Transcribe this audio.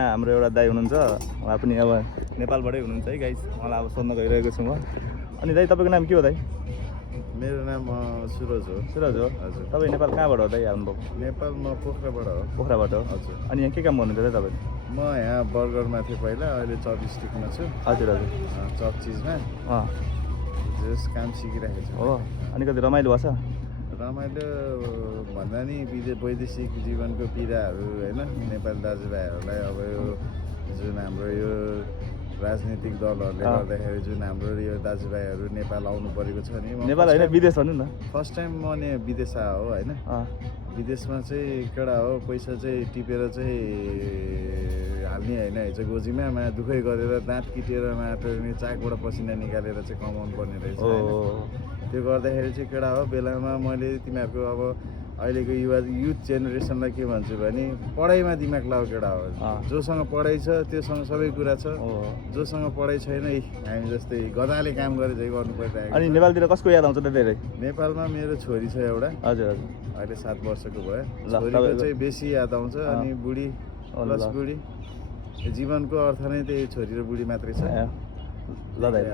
हाम्रो एउटा दाइ हुनुहुन्छ, उहाँ पनि अब नेपालबाटै हुनुहुन्छ है गाइस। उहाँलाई अब सोध्न गइरहेको छु म। अनि दाइ तपाईँको नाम के हो दाइ? मेरो नाम सुरज हो। सुरज हो? हजुर। तपाईँ नेपाल कहाँबाट हो दाइ आउनुभएको? नेपाल म पोखराबाट हो। पोखराबाट हो? हजुर। अनि यहाँ के काम गर्नुहुन्छ दाइ तपाईँ? म यहाँ बर्गरमा थिएँ पहिला, अहिले चप स्टिकमा छु। हजुर हजुर। चप चिजमा जस काम सिकिरहेको छु। हो। अनि कति रमाइलो भएको छ? रमाइलो भन्दा नि वैदेशिक जीवनको पीडाहरू होइन, नेपाली दाजुभाइहरूलाई अब यो जुन हाम्रो यो राजनीतिक दलहरूले गर्दाखेरि जुन हाम्रो यो दाजुभाइहरू नेपाल आउनु परेको छ नि। नेपाल होइन विदेश भन्नु न। फर्स्ट टाइम म विदेश हो होइन। विदेशमा चाहिँ केटा हो, पैसा चाहिँ टिपेर चाहिँ हाल्ने होइन, हिजो गोजीमा दुखै गरेर दाँत किटेर माटो चाकबाट पसिना निकालेर चाहिँ कमाउनु पर्ने रहेछ होइन। त्यो गर्दाखेरि चाहिँ केटा हो बेलामा मैले तिमीहरूको अब अहिलेको युथ जेनेरेसनलाई के भन्छु भने पढाइमा दिमाग लाऊ केटा हो। जोसँग पढाइ छ त्योसँग सबै कुरा छ, जोसँग पढाइ छैन हामी जस्तै गधाले काम गरे चाहिँ गर्नु परिरहेको। अनि नेपालतिर कसको याद आउँछ त धेरै? नेपालमा मेरो छोरी छ एउटा। हजुर हजुर। अहिले 7 वर्षको भयो। छोरीको चाहिँ बेसी याद आउँछ। अनि बुढी प्लस बुढी, जीवनको अर्थ नै त्यही छोरी र बुढी मात्रै छ। ल दाइ।